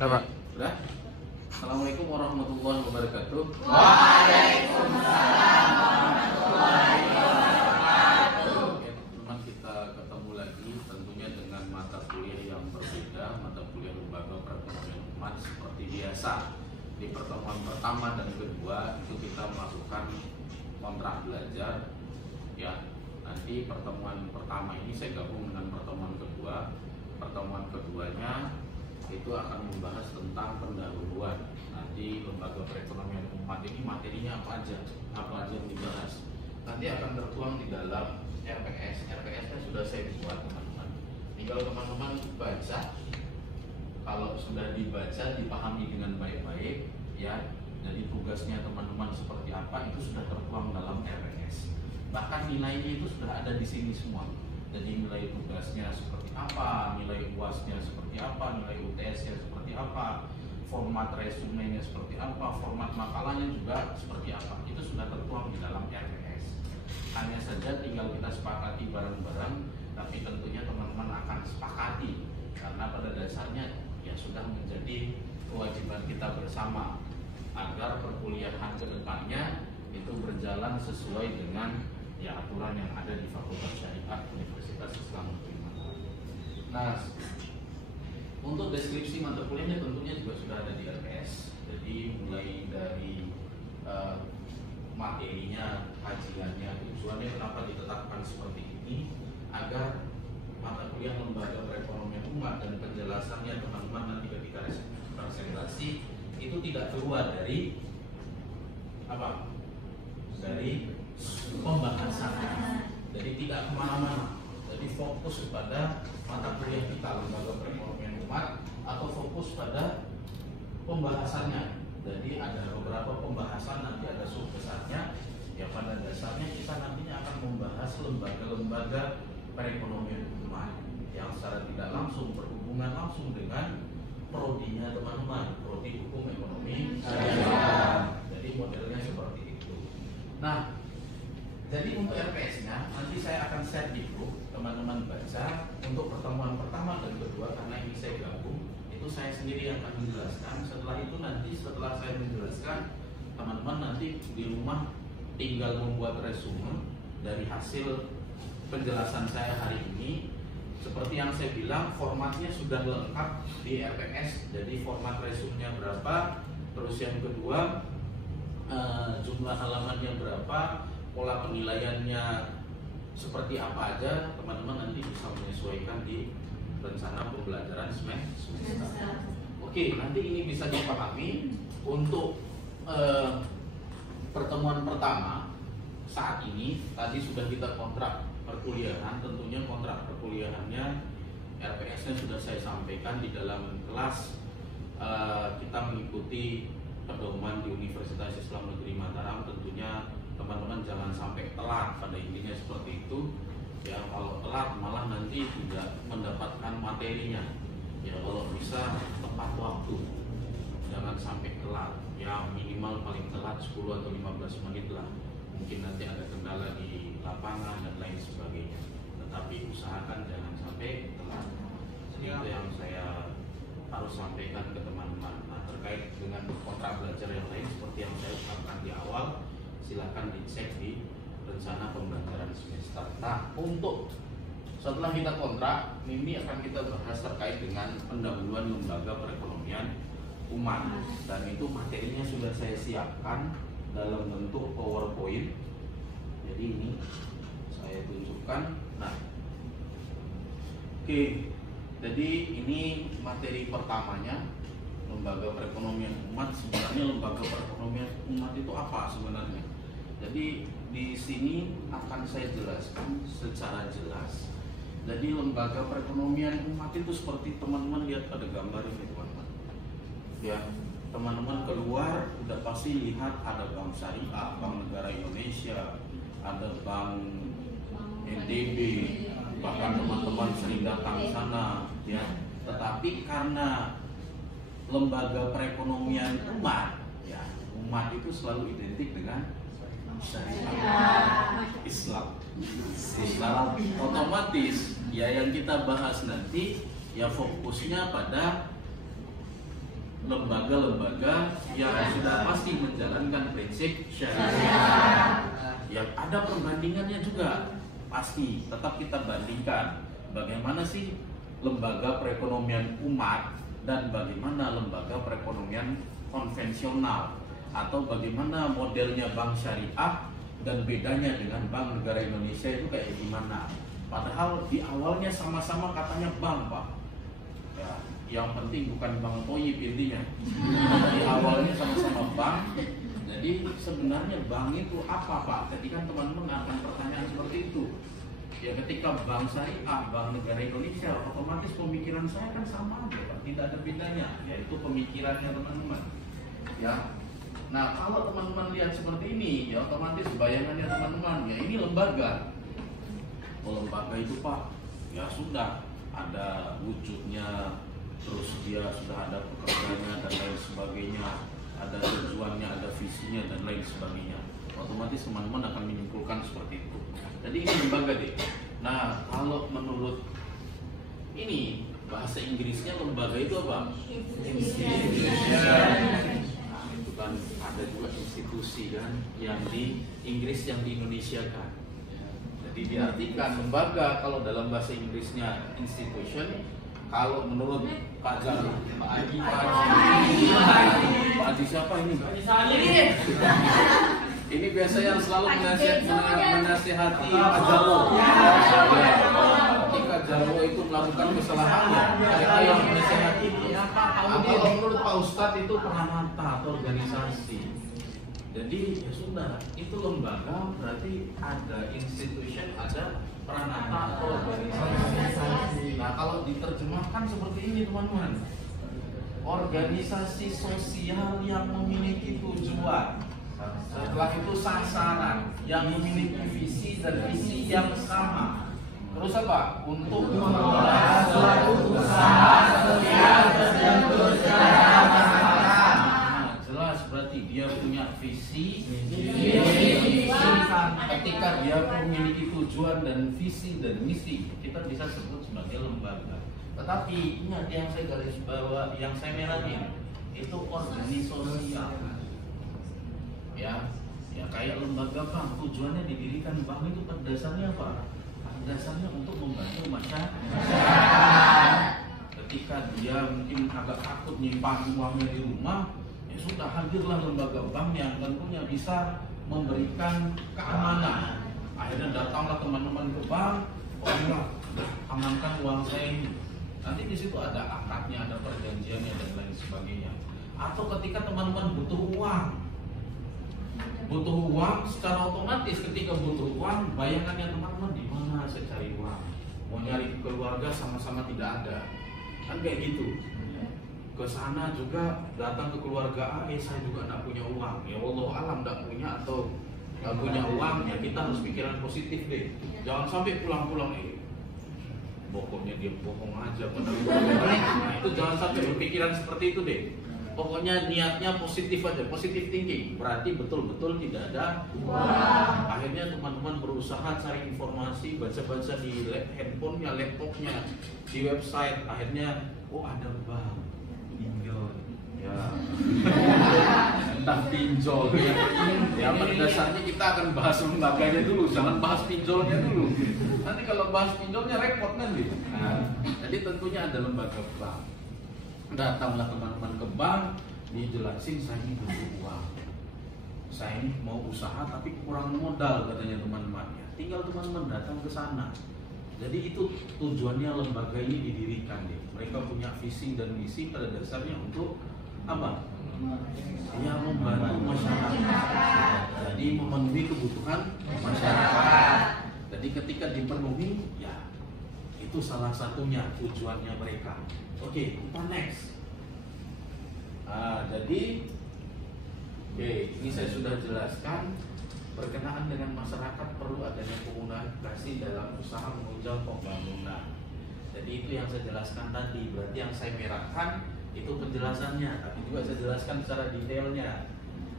Berapa? Sudah? Assalamualaikum warahmatullahi wabarakatuh. Waalaikumsalam warahmatullahi wabarakatuh. Oke, teman-teman, kita ketemu lagi tentunya dengan mata kuliah yang berbeda, mata kuliah lembaga perekonomian umat seperti biasa. Di pertemuan pertama dan kedua itu kita melakukan kontrak belajar. Ya, nanti pertemuan pertama ini saya gabung dengan pertemuan kedua. Pertemuan keduanya itu akan membahas tentang pendahuluan. Nanti lembaga perekonomian umat ini materinya apa aja yang dibahas. Nanti akan tertuang di dalam RPS. RPS-nya sudah saya buat, teman-teman. Tinggal teman-teman baca. Kalau sudah dibaca, dipahami dengan baik-baik, ya. Jadi tugasnya teman-teman seperti apa itu sudah tertuang dalam RPS. Bahkan nilainya itu sudah ada di sini semua. Jadi nilai tugasnya seperti apa, nilai UAS-nya seperti apa, nilai UTS-nya seperti apa, format resumenya seperti apa, format makalahnya juga seperti apa. Itu sudah tertuang di dalam RPS. Hanya saja tinggal kita sepakati bareng-bareng, tapi tentunya teman-teman akan sepakati karena pada dasarnya ya sudah menjadi kewajiban kita bersama agar perkuliahan ke depannya itu berjalan sesuai dengan ya aturan yang ada di Fakultas Syariat Universitas Islam Negeri Mataram. Nah, untuk deskripsi mata kuliahnya tentunya juga sudah ada di RPS. Jadi mulai dari materinya, kajiannya, tujuannya kenapa ditetapkan seperti ini agar mata kuliah lembaga perekonomian umat dan penjelasannya teman-teman nanti ketika presentasi itu tidak keluar dari apa? Dari pembahasan. Jadi tidak kemana-mana. Jadi fokus kepada mata kuliah kita lembaga perekonomian umat atau fokus pada pembahasannya. Jadi ada beberapa pembahasan, nanti ada sub besarnya. Ya pada dasarnya kita nantinya akan membahas lembaga-lembaga perekonomian umat yang secara tidak langsung berhubungan langsung dengan prodinya teman-teman, prodi hukum ekonomi syariah. Jadi modelnya seperti itu. Nah, jadi untuk RPS-nya nanti saya akan share di grup, teman-teman baca untuk pertemuan pertama dan kedua karena ini saya gabung, itu saya sendiri yang akan menjelaskan. Setelah itu nanti setelah saya menjelaskan, teman-teman nanti di rumah tinggal membuat resume dari hasil penjelasan saya hari ini. Seperti yang saya bilang, formatnya sudah lengkap di RPS. Jadi format resumenya berapa, terus yang kedua jumlah halamannya berapa, pola penilaiannya seperti apa aja, teman-teman nanti bisa menyesuaikan di rencana pembelajaran semester. Oke, nanti ini bisa dipahami. Untuk pertemuan pertama saat ini tadi sudah kita kontrak perkuliahan. Tentunya kontrak perkuliahannya RPS-nya sudah saya sampaikan di dalam kelas. Kita mengikuti pedoman di Universitas Islam Negeri Mataram. Tentunya teman-teman jangan sampai telat, pada intinya seperti itu. Ya kalau telat malah nanti tidak mendapatkan materinya. Ya kalau bisa tepat waktu, jangan sampai telat. Ya minimal paling telat 10 atau 15 menit lah. Mungkin nanti ada kendala di lapangan dan lain sebagainya. Tetapi usahakan jangan sampai telat. Itu yang saya harus sampaikan ke teman-teman. Nah, terkait dengan kontrak belajar yang lain seperti yang saya ucapkan di awal, silahkan dicek di rencana pembelajaran semester. Nah, untuk setelah kita kontrak, ini akan kita bahas terkait dengan pendahuluan lembaga perekonomian umat. Dan itu materinya sudah saya siapkan dalam bentuk PowerPoint. Jadi ini saya tunjukkan. Nah, oke. Jadi ini materi pertamanya, lembaga perekonomian umat. Sebenarnya lembaga perekonomian umat itu apa sebenarnya? Jadi di sini akan saya jelaskan secara jelas. Jadi lembaga perekonomian umat itu seperti teman-teman lihat pada gambar ini, teman-teman. Ya, teman-teman keluar udah pasti lihat ada Bank Syariah, Bank Negara Indonesia, ada Bank NDB, bahkan teman-teman sering datang ke sana, ya. Tetapi karena lembaga perekonomian umat, ya, umat itu selalu identik dengan syariah Islam. Otomatis ya yang kita bahas nanti ya fokusnya pada lembaga-lembaga yang sudah pasti menjalankan prinsip syariah. Yang ada perbandingannya juga pasti, tetap kita bandingkan bagaimana sih lembaga perekonomian umat dan bagaimana lembaga perekonomian konvensional, atau bagaimana modelnya bank syariah dan bedanya dengan Bank Negara Indonesia itu kayak gimana. Padahal di awalnya sama-sama katanya bank, Pak. Ya, yang penting bukan bank toyib intinya. Di awalnya sama-sama bank. Jadi sebenarnya bank itu apa, Pak? Tadi kan teman-teman akan pertanyaan seperti itu. Ya ketika bank syariah, Bank Negara Indonesia, otomatis pemikiran saya kan sama aja, Pak. Tidak ada bedanya, yaitu pemikirannya teman-teman. Ya. Nah, kalau teman-teman lihat seperti ini, ya otomatis bayangannya teman-teman, ya ini lembaga. Oh, lembaga itu, Pak, ya sudah ada wujudnya, terus dia sudah ada pekerjaannya dan lain sebagainya, ada tujuannya, ada visinya dan lain sebagainya. Otomatis teman-teman akan menyimpulkan seperti itu. Jadi ini lembaga deh. Nah, kalau menurut ini bahasa Inggrisnya lembaga itu apa? Institution. Itu kan ada juga institusi kan yang di Inggris yang di Indonesia kan. Jadi diartikan lembaga kalau dalam bahasa Inggrisnya institution. Kalau menurut Pak Jalil, Pak Haji siapa ini? Ini biasa yang selalu menasihati Pak Jarwo. Ketika Jarwo itu melakukan kesalahannya, mereka yang menasihati. Kalau menurut Pak Ustadz itu peranata atau organisasi. Jadi ya sudah, itu lembaga berarti ada institution, ada peranata atau organisasi. Nah kalau diterjemahkan seperti ini teman-teman, organisasi sosial yang memiliki tujuan, setelah itu sasaran, yang memiliki visi dan visi yang sama. Terus apa? Untuk mengelola suatu usaha sosial tertentu secara masyarakat. Jelas berarti dia punya visi, ketika dia memiliki tujuan dan visi dan misi, kita bisa sebut sebagai lembaga. Tetapi ingat yang saya garis bawah, yang saya merahin itu organisasi sosial. Ya kayak lembaga bank, tujuannya didirikan bank itu pada dasarnya apa? Pada dasarnya untuk membantu masyarakat. Ketika dia mungkin agak takut nyimpan uangnya di rumah, ya sudah hadirlah lembaga bank yang tentunya bisa memberikan keamanan. Akhirnya datanglah teman-teman ke bank, amankan uang saya ini. Nanti di situ ada akadnya, ada perjanjiannya dan lain sebagainya. Atau ketika teman-teman butuh uang secara otomatis ketika butuh uang, bayangannya teman-teman di mana saya cari uang? Mau nyari keluarga sama-sama tidak ada, kan kayak gitu. Ke sana juga datang ke keluarga A, saya juga tidak punya uang. Ya Allah alam tidak punya atau nggak punya uang, ya kita harus pikiran positif deh. Jangan sampai pulang-pulang pokoknya dia bohong aja pada nah, itu jangan sampai berpikiran seperti itu deh. Pokoknya niatnya positif aja, positif thinking. Berarti betul-betul tidak ada uang. Akhirnya teman-teman berusaha cari informasi, baca-baca di handphonenya, laptopnya, di website. Akhirnya, ada bank, pinjol. Ya, entah pinjol. Ya pada dasarnya kita akan bahas lembaganya dulu, jangan bahas pinjolnya dulu. Nanti kalau bahas pinjolnya repot kan gitu. Nah, jadi tentunya ada lembaga bank. Datanglah teman-teman ke bank, dijelasin saya ini butuh uang, saya ini mau usaha tapi kurang modal katanya teman-teman. Ya, tinggal teman-teman datang ke sana. Jadi itu tujuannya lembaga ini didirikan deh. Mereka punya visi dan misi pada dasarnya untuk apa? Ya membantu masyarakat. Jadi memenuhi kebutuhan masyarakat. Jadi ketika dipenuhi, ya itu salah satunya tujuannya mereka. Oke, kita next. Jadi, ini saya sudah jelaskan berkenaan dengan masyarakat perlu adanya komunikasi dalam usaha menunjang pembangunan. Jadi itu yang saya jelaskan tadi. Berarti yang saya merahkan itu penjelasannya, tapi juga saya jelaskan secara detailnya.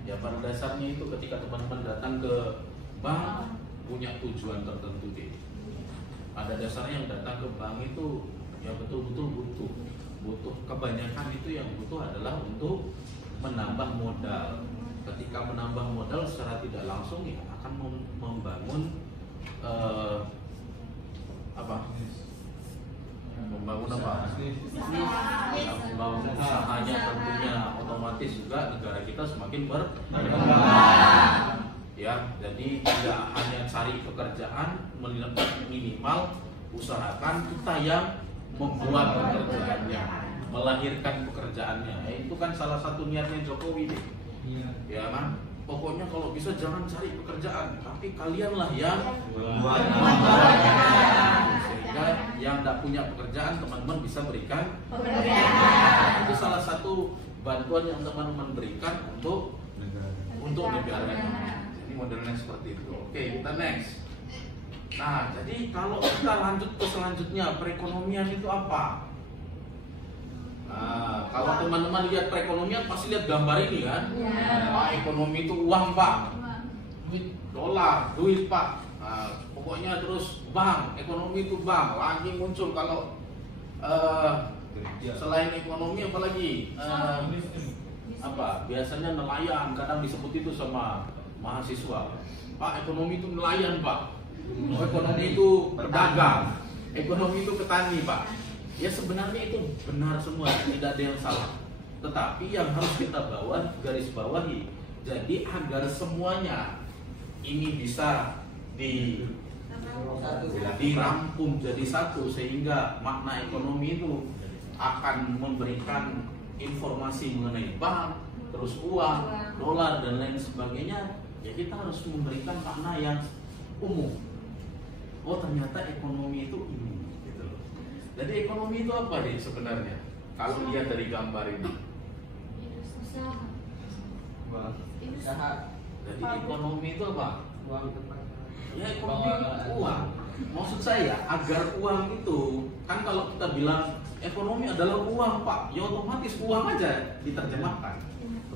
Ya pada dasarnya itu ketika teman-teman datang ke bank punya tujuan tertentu deh. Pada dasarnya yang datang ke bank itu ya betul-betul butuh. butuh, kebanyakan itu yang butuh adalah untuk menambah modal. Ketika menambah modal secara tidak langsung ya akan membangun membangun usahanya, tentunya otomatis juga negara kita semakin berkembang. Ya, jadi tidak hanya cari pekerjaan, minimal usahakan kita yang membuat pekerjaannya, melahirkan pekerjaannya. Itu kan salah satu niatnya Jokowi deh. Ya kan? Pokoknya kalau bisa jangan cari pekerjaan, tapi kalianlah yang membuat pekerjaan. Sehingga yang tidak punya pekerjaan teman-teman bisa berikan pekerjaan. Itu salah satu bantuan yang teman-teman berikan untuk negara. Jadi modelnya seperti itu. Oke, kita next. Nah, jadi kalau kita lanjut ke selanjutnya, perekonomian itu apa? Nah, kalau teman-teman lihat perekonomian pasti lihat gambar ini kan? Pak, ekonomi itu uang Pak, duit dolar, duit Pak. Nah, pokoknya terus bank, ekonomi itu bank. Lagi muncul kalau selain ekonomi apalagi biasanya nelayan, kadang disebut itu sama mahasiswa. Pak, ekonomi itu nelayan Pak. Ekonomi itu pedagang, ekonomi itu petani Pak. Ya sebenarnya itu benar semua, tidak ada yang salah. Tetapi yang harus kita garis bawahi, jadi agar semuanya ini bisa dirampung jadi satu, sehingga makna ekonomi itu akan memberikan informasi mengenai bank, terus uang, dolar dan lain sebagainya. Ya kita harus memberikan makna yang umum. Oh ternyata ekonomi itu ini. Jadi ekonomi itu apa nih sebenarnya? Kalau lihat dari gambar ini. Usaha. Jadi ekonomi itu apa? Uang tempat. Ya ekonomi itu uang. Maksud saya agar uang itu, kan kalau kita bilang ekonomi adalah uang Pak, ya otomatis uang aja diterjemahkan.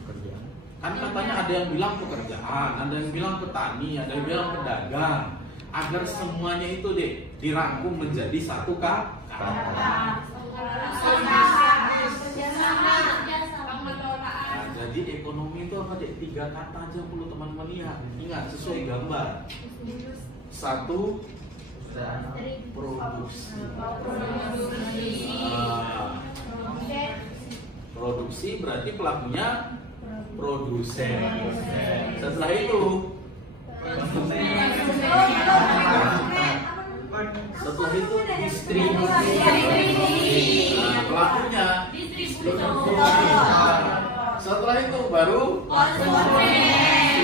Pekerjaan. Kan katanya ada yang bilang pekerjaan, ada yang bilang petani, ada yang bilang pedagang. Agar semuanya itu dirangkum menjadi satu kata. Nah, jadi ekonomi itu apa dek? 3 kata aja perlu teman-teman lihat. Ingat sesuai gambar. 1, produksi. Produksi berarti pelakunya produsen. Setelah itu distribusi. Nah, pelakunya distribusi. Setelah itu baru konsumen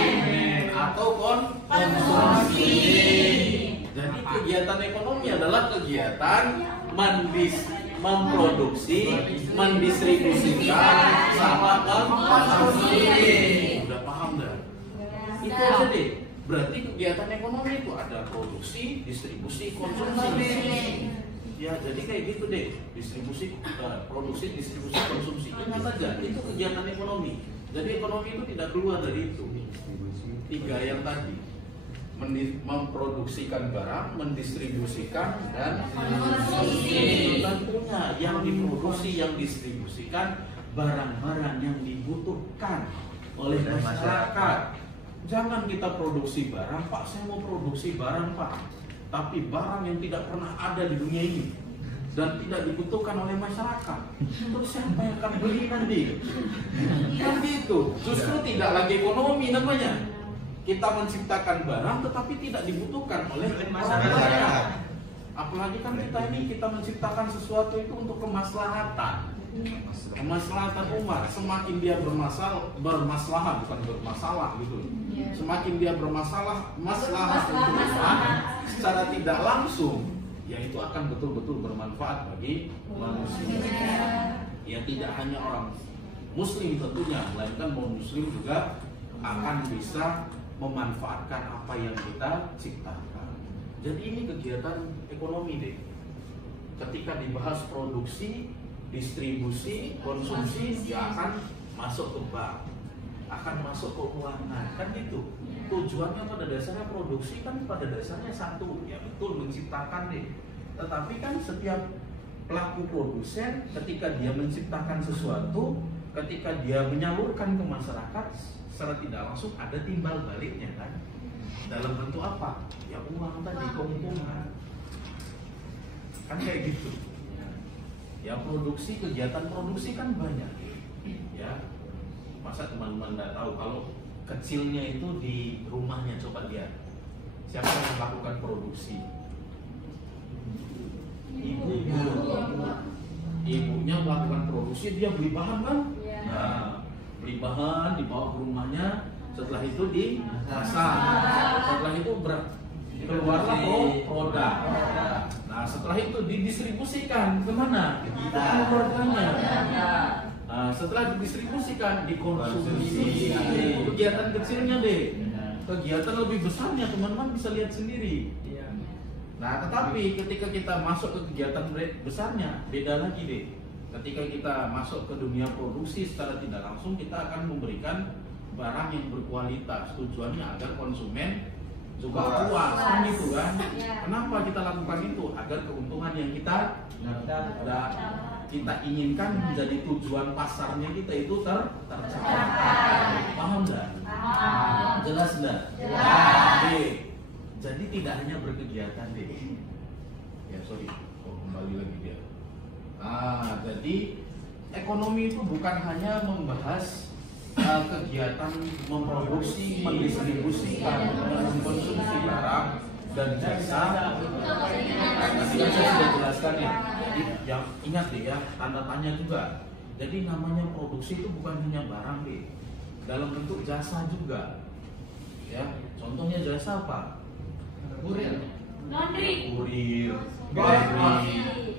atau konsumsi. Jadi kegiatan ekonomi adalah kegiatan memproduksi, mendistribusikan, sama konsumsi. Udah paham dah? Itu aja deh. Berarti kegiatan ekonomi itu ada produksi, distribusi, konsumsi. Ya, jadi kayak gitu deh. Distribusi, produksi, distribusi, konsumsi. Ingat aja, itu kegiatan ekonomi. Jadi ekonomi itu tidak keluar dari itu. 3 yang tadi. Memproduksikan barang, mendistribusikan, dan konsumsi. Tentunya yang diproduksi, yang distribusikan barang-barang yang dibutuhkan oleh masyarakat. Jangan kita produksi barang, Pak, saya mau produksi barang, Pak, tapi barang yang tidak pernah ada di dunia ini dan tidak dibutuhkan oleh masyarakat. Terus siapa yang akan beli nanti? Kan gitu. Justru tidak lagi ekonomi namanya. Kita menciptakan barang tetapi tidak dibutuhkan oleh masyarakat. Apalagi kan kita menciptakan sesuatu itu untuk kemaslahatan. Kemaslahatan umat. Semakin dia bermasalah bukan bermasalah gitu. Semakin dia bermasalah, maslahat untuk umat secara tidak langsung, ya itu akan betul-betul bermanfaat bagi manusia. Ya tidak hanya orang Muslim tentunya, melainkan non Muslim juga akan bisa memanfaatkan apa yang kita ciptakan. Jadi ini kegiatan ekonomi deh. Ketika dibahas produksi, distribusi, konsumsi, dia akan masuk ke bank, akan masuk ke keuangan, kan gitu. Tujuannya pada dasarnya produksi kan pada dasarnya satu, ya betul menciptakan deh. Tetapi kan setiap pelaku produsen ketika dia menciptakan sesuatu, ketika dia menyalurkan ke masyarakat secara tidak langsung ada timbal baliknya kan. Dalam bentuk apa? Ya uang tadi, keuntungan. Kan kayak gitu. Ya produksi, kegiatan produksi kan banyak. Ya. Masa teman-teman nggak tahu kalau kecilnya itu di rumahnya, coba lihat. Siapa yang melakukan produksi? Ibunya melakukan produksi, dia beli bahan kan? Nah, beli bahan dibawa ke rumahnya, setelah itu dimasak, setelah itu keluarlah produk. Nah, setelah itu didistribusikan kemana? Ke keluarganya. Nah, setelah didistribusikan dikonsumsi. Kegiatan kecilnya deh. Kegiatan lebih besarnya teman-teman bisa lihat sendiri. Nah, tetapi ketika kita masuk ke kegiatan besarnya, beda lagi deh. Ketika kita masuk ke dunia produksi secara tidak langsung, kita akan memberikan barang yang berkualitas. Tujuannya agar konsumen juga puas, kan gitu kan? Kenapa kita lakukan itu? Agar keuntungan yang kita inginkan menjadi tujuan pasarnya kita itu tercapai. Paham nggak? Jelas nggak? Jadi tidak hanya berkegiatan deh. Ya sorry, kembali lagi dia. Jadi ekonomi itu bukan hanya membahas kegiatan memproduksi, mendistribusikan, mengkonsumsi barang dan jasa. Tadi kan saya sudah jelaskan ya. Jadi yang ingat deh ya, tanda tanya juga. Jadi namanya produksi itu bukan hanya barang deh, dalam bentuk jasa juga. Ya, contohnya jasa apa? Kurir,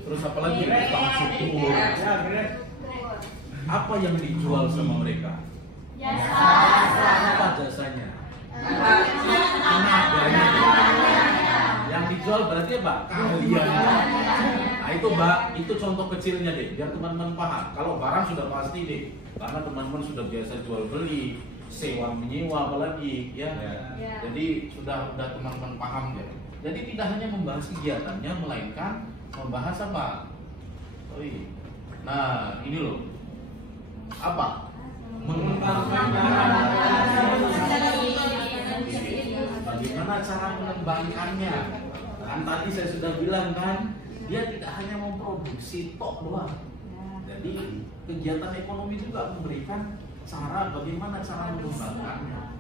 terus apa lagi? Tukang cukur. Apa yang dijual sama mereka? Apa jasanya? Tenaganya. Yang dijual berarti apa? Keahlian. Nah itu Mbak, itu contoh kecilnya deh, biar teman-teman paham. Kalau barang sudah pasti deh, karena teman-teman sudah biasa jual beli, sewa menyewa apalagi ya. Jadi sudah teman-teman paham ya. Jadi tidak hanya membahas kegiatannya, melainkan membahas apa? Nah ini loh, apa? Mengembangkan. Bagaimana cara mengembangkannya? Kan tadi saya sudah bilang kan, dia tidak hanya memproduksi tok doang. Jadi kegiatan ekonomi juga memberikan cara bagaimana cara mengembangkannya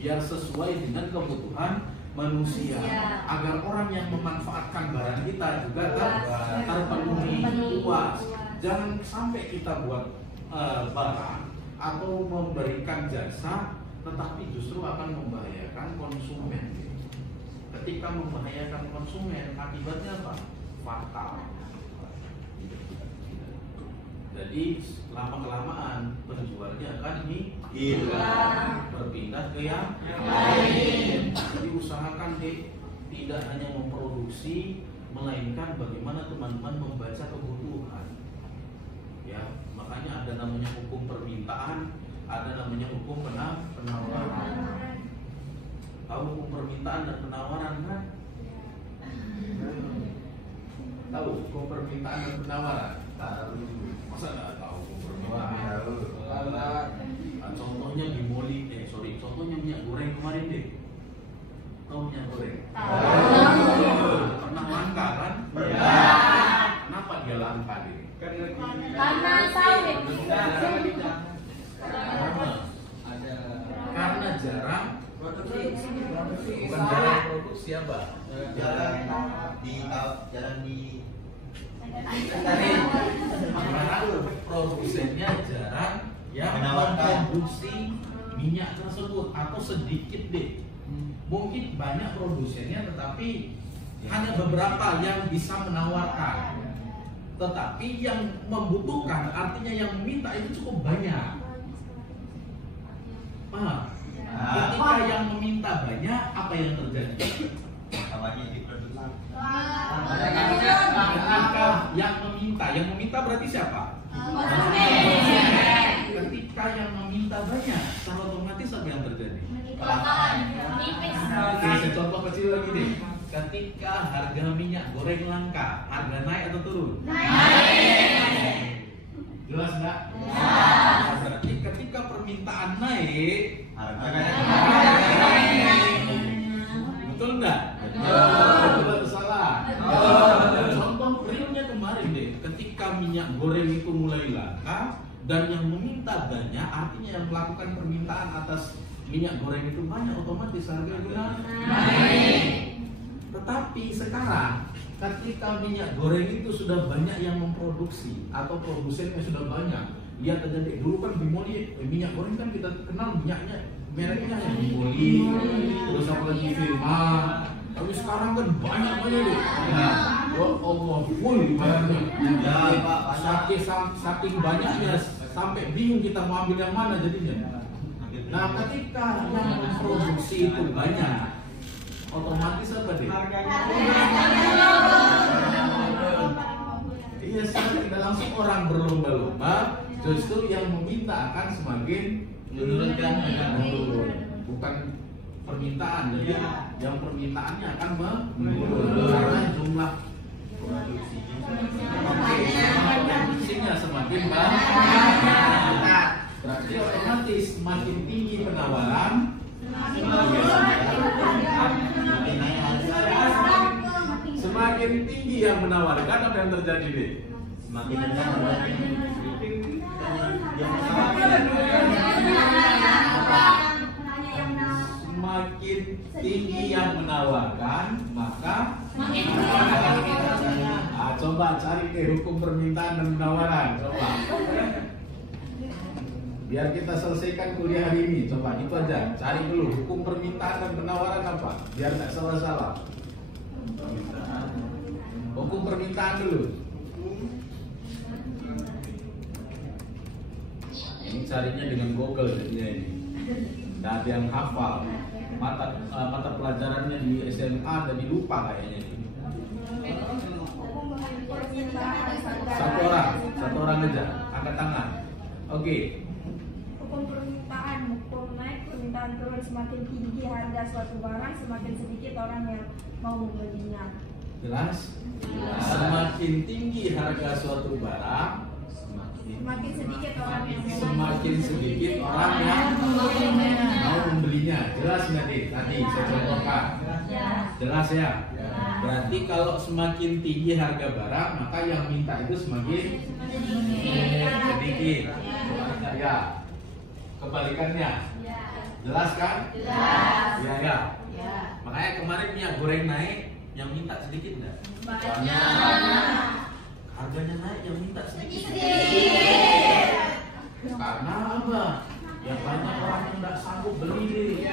biar sesuai dengan kebutuhan manusia, agar orang yang memanfaatkan barang kita juga terpenuhi puas. Jangan sampai kita buat barang atau memberikan jasa tetapi justru akan membahayakan konsumen. Ketika membahayakan konsumen, akibatnya apa? Fatal. Jadi lama-kelamaan penjualnya akan hilang, berpindah ke yang lain. Jadi usahakan deh, tidak hanya memproduksi, melainkan bagaimana teman-teman membaca kebutuhan. Ya, makanya ada namanya hukum permintaan, ada namanya hukum penawaran. Tahu hukum permintaan dan penawaran kan? Tahu hukum permintaan dan penawaran? Masa nggak tahu hukum permintaan? Contohnya di moli, contohnya minyak goreng kemarin deh. Tahu minyak goreng? Pernah langka kan? Kenapa dia langka deh? Karena sawit. Karena jarang produksi. Bukan jarang produksi apa? Jarang di produsennya jarang yang menawarkan memproduksi minyak tersebut atau sedikit deh. Mungkin banyak produsennya tetapi hanya beberapa yang bisa menawarkan. Tetapi yang membutuhkan, artinya yang meminta itu cukup banyak. Ketika yang meminta banyak, apa yang terjadi? namanya diproduksi. Ketika yang meminta berarti siapa? Ketika yang meminta banyak, secara otomatis apa yang terjadi? Oke, saya contoh kecil lagi deh. ketika harga minyak goreng langka, harga naik atau turun? Jelas nggak? Berarti ketika permintaan naik, Harganya betul nggak? Betul atau salah? Contoh realnya kemarin deh, ketika minyak goreng itu mulai langka dan yang meminta banyak, artinya yang melakukan permintaan atas minyak goreng itu banyak, otomatis harga naik. Tetapi sekarang ketika minyak goreng itu sudah banyak yang memproduksi atau produsennya sudah banyak, lihat aja deh, dulu kan Bimoli minyak goreng kan kita kenal minyaknya mereknya yang Bimoli, terus apa lagi Firma, tapi sekarang kan banyak deh. Ya Allah, full banyaknya. Saking banyaknya sampai bingung kita mau ambil yang mana jadinya. Nah, ketika yang memproduksi itu banyak, otomatis apa deh? Iya, tidak langsung orang berlomba-lomba, justru yang meminta akan semakin menurunkan, bukan permintaan. Jadi yang permintaannya akan menurun karena jumlah produksinya semakin banyak. Berarti otomatis semakin tinggi penawaran, semakin tinggi yang menawarkan, apa yang terjadi deh? semakin rendah Semakin tinggi yang menawarkan, maka coba cari ke hukum permintaan dan penawaran. Coba. Biar kita selesaikan kuliah hari ini, coba itu aja. Cari dulu hukum permintaan dan penawaran apa, biar nggak salah-salah. Hukum permintaan dulu. Ini carinya dengan Google jadinya ini. Nggak ada yang hafal. Mata pelajarannya di SMA jadi lupa kayaknya ini. Satu orang aja, angkat tangan. Oke. Hukum permintaan, hukum naik, permintaan turun. Semakin tinggi harga suatu barang, semakin sedikit orang yang mau membelinya. Jelas? Semakin tinggi harga suatu barang, Semakin sedikit orang yang mau semakin sedikit orang yang mau membelinya. Jelas nggak nih? Tadi saya contohkan. Jelas ya? Berarti kalau semakin tinggi harga barang, maka yang minta itu semakin sedikit. Ya. Kebalikannya. Jelas kan? Jelas. Ya. Makanya kemarin minyak goreng naik, yang minta sedikit enggak? banyak. Harganya naik, yang minta sedikit. Karena apa? Ya banyak orang yang nggak sanggup beli.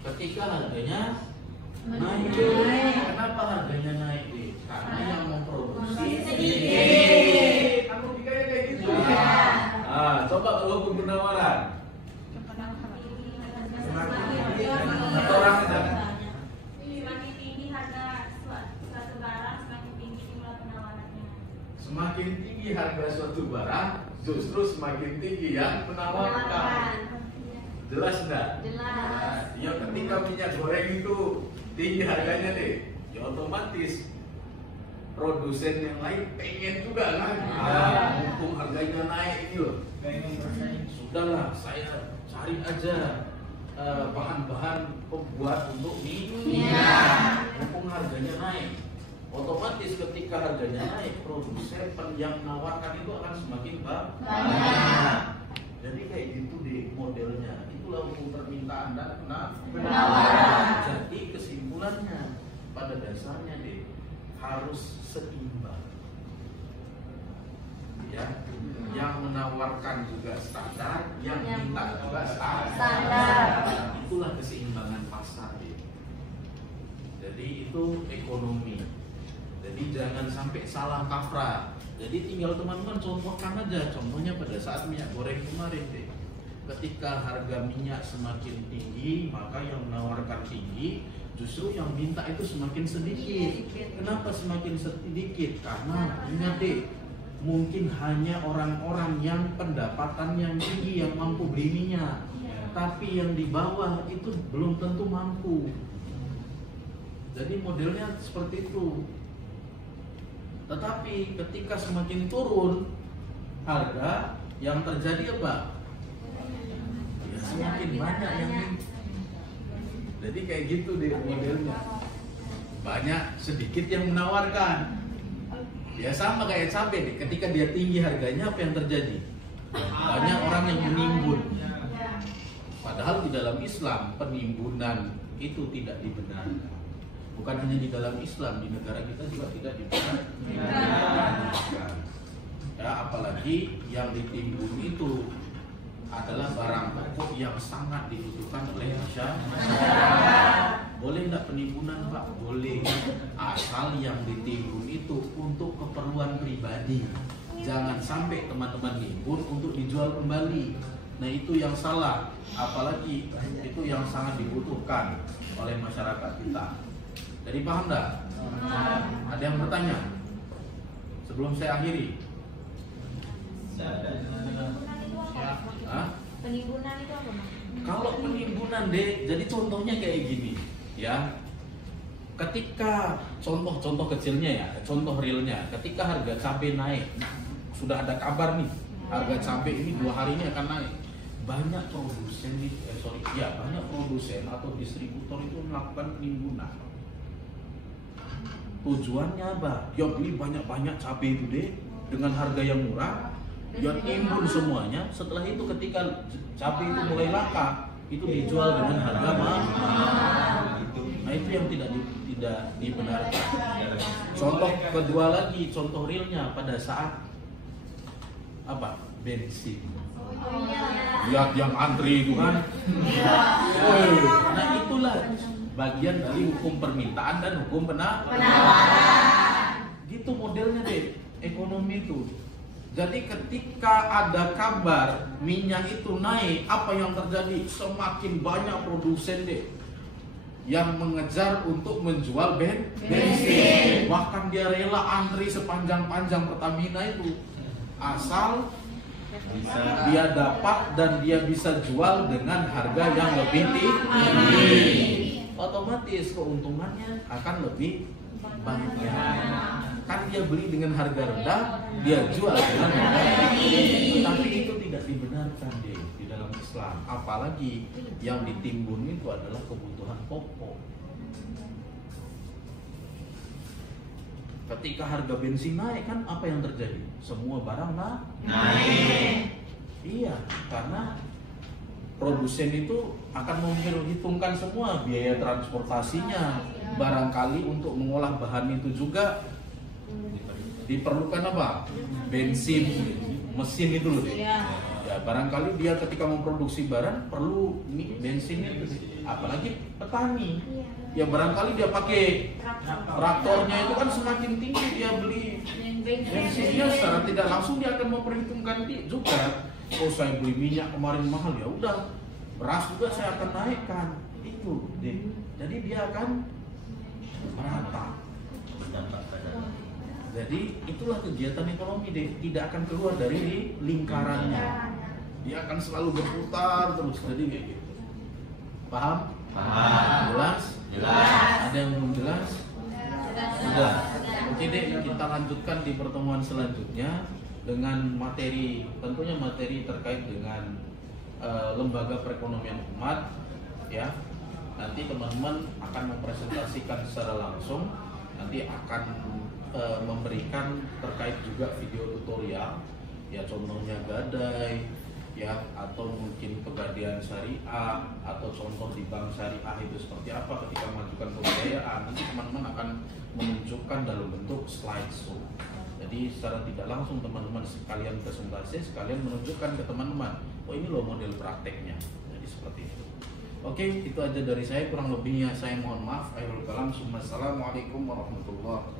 Ketika harganya naik, kenapa harganya naik? Karena yang memproduksi sedikit. Kamu pikirnya kayak gitu? Coba kalau hukum penawaran. Satu orang aja. Semakin tinggi harga suatu barang, semakin tinggi jumlah penawarannya. Semakin tinggi harga suatu barang, justru semakin tinggi yang menawarkan. Jelas enggak? Jelas. Ya ketika minyak goreng itu tinggi harganya deh, ya otomatis produsen yang lain pengen juga kan? Mumpung harganya naik ini loh. Sudahlah, saya cari aja bahan-bahan pembuat untuk minyak. Mumpung harganya naik, otomatis ketika harganya naik, produsen yang menawarkan itu akan semakin banyak. Jadi kayak gitu deh modelnya. Itulah hukum permintaan dan penawaran. Jadi kesimpulannya pada dasarnya deh harus seimbang. Ya, yang menawarkan juga standar, yang minta juga standar. Itulah keseimbangan pasar deh. Jadi itu ekonomi. Jadi jangan sampai salah kaprah. Jadi tinggal teman-teman contohkan aja. Contohnya pada saat minyak goreng kemarin deh. Ketika harga minyak semakin tinggi, maka yang menawarkan tinggi, justru yang minta itu semakin sedikit. Kenapa semakin sedikit? Karena ingat deh, mungkin hanya orang-orang yang pendapatan yang tinggi yang mampu beli minyak. tapi yang di bawah itu belum tentu mampu. Jadi modelnya seperti itu. Tetapi ketika semakin turun harga, yang terjadi apa? Ya, semakin banyak yang jadi kayak gitu deh modelnya. Banyak sedikit yang menawarkan. Ya sama kayak cabai deh. Ketika dia tinggi harganya, apa yang terjadi? Banyak orang yang menimbun. Padahal di dalam Islam penimbunan itu tidak dibenarkan. Bukan hanya di dalam Islam, di negara kita juga tidak dibenarkan. Ya, apalagi yang ditimbun itu adalah barang pokok yang sangat dibutuhkan oleh masyarakat. Boleh nggak penimbunan, Pak? Boleh, asal yang ditimbun itu untuk keperluan pribadi. Jangan sampai teman-teman nimbun untuk dijual kembali. Nah itu yang salah, apalagi itu yang sangat dibutuhkan oleh masyarakat kita. Jadi paham nggak? Ada yang bertanya? Sebelum saya akhiri. Penimbunan itu apa, Mas? Kalau penimbunan deh, jadi contohnya kayak gini, ya. Ketika contoh kecilnya ya, contoh realnya, ketika harga cabai naik, sudah ada kabar nih, harga cabai ini 2 hari ini akan naik. Banyak produsen banyak produsen atau distributor itu melakukan penimbunan. Tujuannya apa? Dia beli banyak-banyak cabai itu deh dengan harga yang murah. Dia timbun semuanya. Setelah itu ketika cabai itu mulai langka, itu dijual dengan harga mahal. Nah itu yang tidak dibenarkan. Contoh kedua lagi, contoh realnya pada saat apa? Bensin. Lihat yang antri itu kan. Nah itulah bagian dari hukum permintaan dan hukum penawaran. Gitu modelnya deh ekonomi itu. Jadi ketika ada kabar minyak itu naik, apa yang terjadi? Semakin banyak produsen deh yang mengejar untuk menjual bensin. Bahkan dia rela antri sepanjang-panjang Pertamina itu, asal dia dapat dan dia bisa jual dengan harga yang lebih tinggi. Otomatis keuntungannya akan lebih banyak. Kan dia beli dengan harga rendah, dia jual dengan harga tinggi. Tapi itu tidak dibenarkan deh di dalam Islam. Apalagi yang ditimbun itu adalah kebutuhan pokok. Ketika harga bensin naik kan apa yang terjadi? Semua barang naik. Iya, karena produsen itu akan memperhitungkan semua biaya transportasinya. Barangkali untuk mengolah bahan itu juga diperlukan apa? Bensin, mesin itu loh deh. Ya, barangkali dia ketika memproduksi barang perlu bensinnya, apalagi petani. Ya barangkali dia pakai traktornya itu kan semakin tinggi dia beli bensinnya, secara tidak langsung dia akan memperhitungkan juga. Oh saya beli minyak kemarin mahal, ya udah beras juga saya akan naikkan itu deh. Jadi dia akan merata. Jadi itulah kegiatan ekonomi deh, tidak akan keluar dari lingkarannya. Dia akan selalu berputar terus. Jadi kayak gitu. Paham? Paham. Jelas? Jelas. Ada yang belum jelas? Sudah. Oke deh, kita lanjutkan di pertemuan selanjutnya dengan materi, tentunya materi terkait dengan lembaga perekonomian umat, ya. Nanti teman-teman akan mempresentasikan secara langsung, nanti akan memberikan terkait juga video tutorial, ya contohnya gadai, ya atau mungkin pegadaian syariah, atau contoh di bank syariah itu seperti apa ketika mengajukan pembiayaan. Nanti teman-teman akan menunjukkan dalam bentuk slideshow. Jadi secara tidak langsung teman-teman sekalian presentasi, sekalian menunjukkan ke teman-teman, oh ini loh model prakteknya. Jadi seperti itu. Oke, itu aja dari saya, kurang lebihnya saya mohon maaf. Akhirul kalam, assalamualaikum warahmatullahi wabarakatuh.